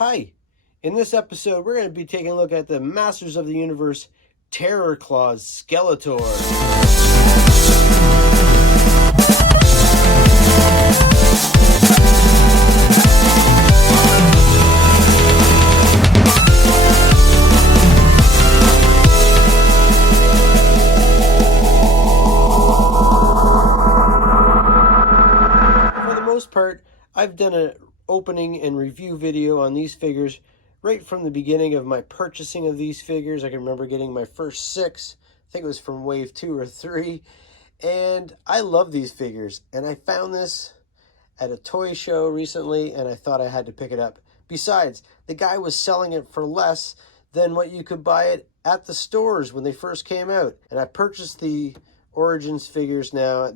Hi, in this episode we're going to be taking a look at the Masters of the Universe Terror Claws Skeletor. For the most part, I've done an opening and review video on these figures right from the beginning of my purchasing of these figures. I can remember getting my first 6. I think it was from wave 2 or 3. And I love these figures. And I found this at a toy show recently and I thought I had to pick it up. Besides, the guy was selling it for less than what you could buy it at the stores when they first came out. And I purchased the Origins figures now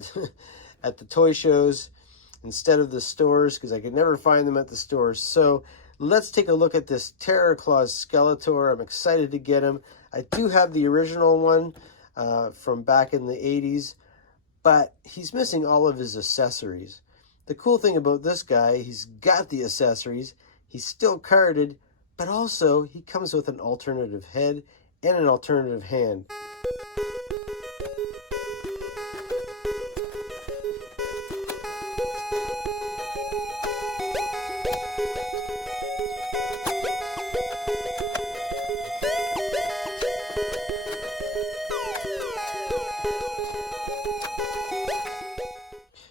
at the toy shows instead of the stores because I could never find them at the stores. So let's take a look at this Terror Claws Skeletor. I'm excited to get him. I do have the original one from back in the 80s, but he's missing all of his accessories. The cool thing about this guy, he's got the accessories, he's still carded, but also he comes with an alternative head and an alternative hand.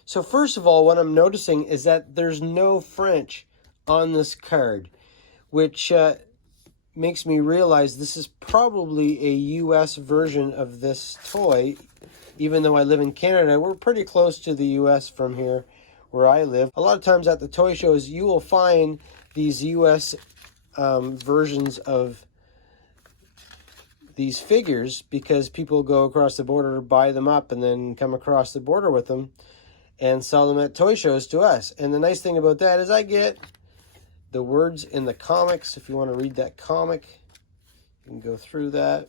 So first of all, what I'm noticing is that there's no French on this card, which makes me realize this is probably a US version of this toy. Even though I live in Canada, we're pretty close to the US from here where I live. A lot of times at the toy shows, you will find these US versions of these figures because people go across the border, buy them up, and then come across the border with them and sell them at toy shows to us. And the nice thing about that is I get the words in the comics. If you want to read that comic, you can go through that.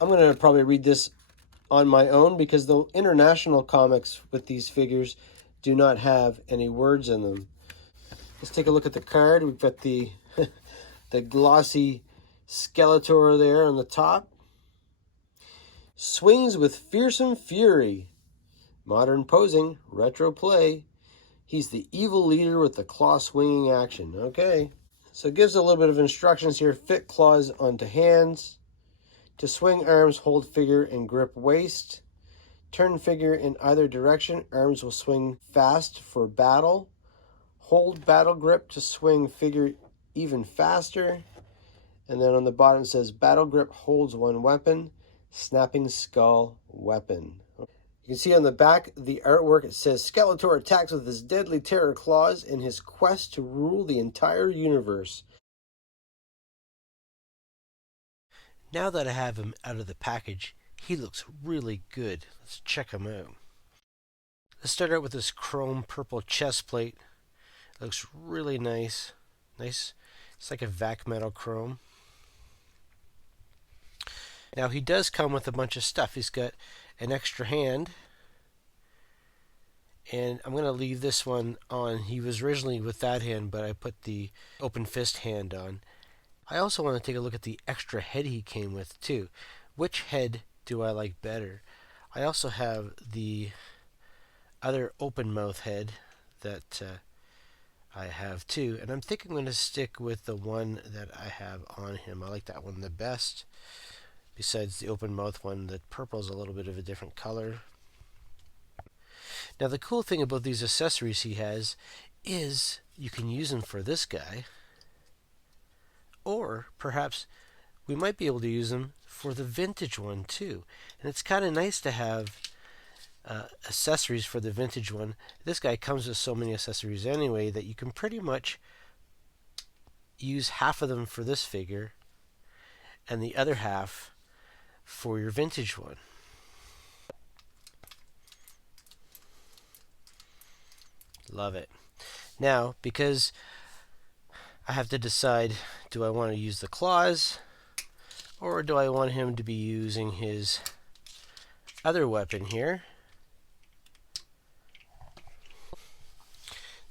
I'm going to probably read this on my own because the international comics with these figures do not have any words in them. Let's take a look at the card. We've got the the glossy Skeletor there on the top. Swings with fearsome fury. Modern posing, retro play. He's the evil leader with the claw swinging action. Okay. So it gives a little bit of instructions here. Fit claws onto hands. To swing arms, hold figure and grip waist. Turn figure in either direction. Arms will swing fast for battle. Hold battle grip to swing figure even faster. And then on the bottom it says battle grip holds one weapon. Snapping skull weapon. You can see on the back the artwork, it says Skeletor attacks with his deadly terror claws in his quest to rule the entire universe. Now that I have him out of the package, he looks really good. Let's check him out. Let's start out with this chrome purple chest plate. It looks really nice. Nice. It's like a vac metal chrome. Now he does come with a bunch of stuff. He's got an extra hand. And I'm going to leave this one on. He was originally with that hand, but I put the open fist hand on. I also want to take a look at the extra head he came with too. Which head do I like better? I also have the other open mouth head that I have too. And I'm thinking I'm going to stick with the one that I have on him. I like that one the best. Besides the open mouth one, the purple is a little bit of a different color. Now the cool thing about these accessories he has is you can use them for this guy, or perhaps we might be able to use them for the vintage one too. And it's kind of nice to have accessories for the vintage one. This guy comes with so many accessories anyway that you can pretty much use half of them for this figure and the other half for your vintage one. Love it. Now, because I have to decide, do I want to use the claws or do I want him to be using his other weapon here?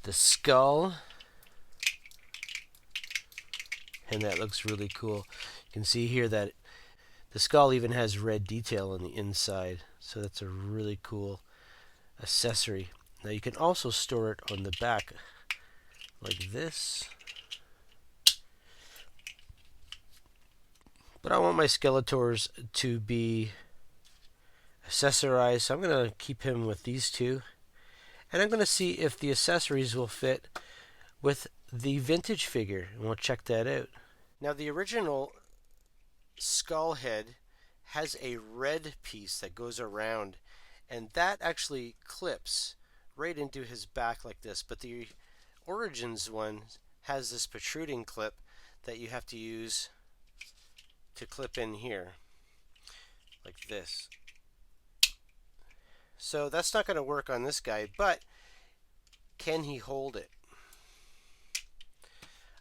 the skull, and that looks really cool. You can see here that the skull even has red detail on the inside, so that's a really cool accessory. Now you can also store it on the back like this. But I want my Skeletors to be accessorized, so I'm going to keep him with these two. And I'm going to see if the accessories will fit with the vintage figure, and we'll check that out. Now the original skull head has a red piece that goes around, and that actually clips right into his back like this, but the Origins one has this protruding clip that you have to use to clip in here like this. So that's not going to work on this guy, but can he hold it?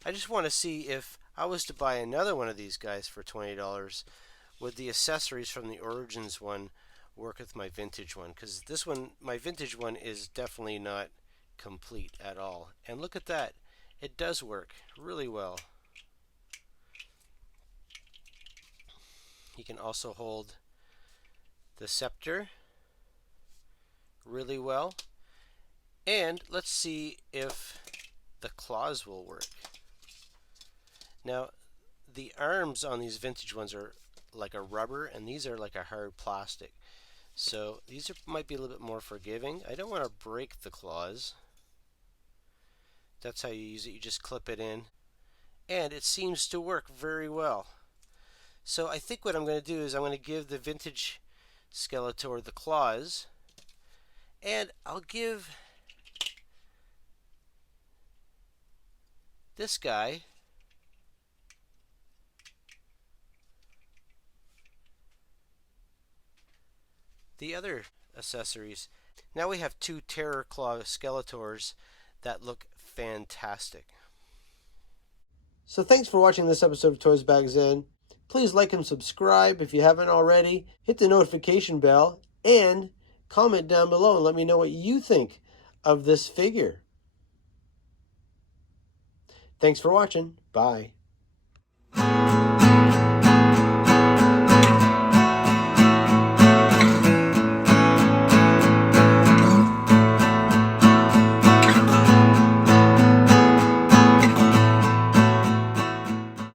I just want to see if I was to buy another one of these guys for $20, would the accessories from the Origins one work with my vintage one? Because this one, my vintage one, is definitely not complete at all. And look at that. It does work really well. He can also hold the scepter really well. And let's see if the claws will work. Now, the arms on these vintage ones are like a rubber, and these are like a hard plastic. So these might be a little bit more forgiving. I don't want to break the claws. That's how you use it. You just clip it in. And it seems to work very well. So I think what I'm going to do is I'm going to give the vintage Skeletor the claws. And I'll give this guy the other accessories. Now we have two Terror Claw Skeletors that look fantastic. So thanks for watching this episode of Toysbackzen. Please like and subscribe if you haven't already. Hit the notification bell and comment down below and let me know what you think of this figure. Thanks for watching. Bye.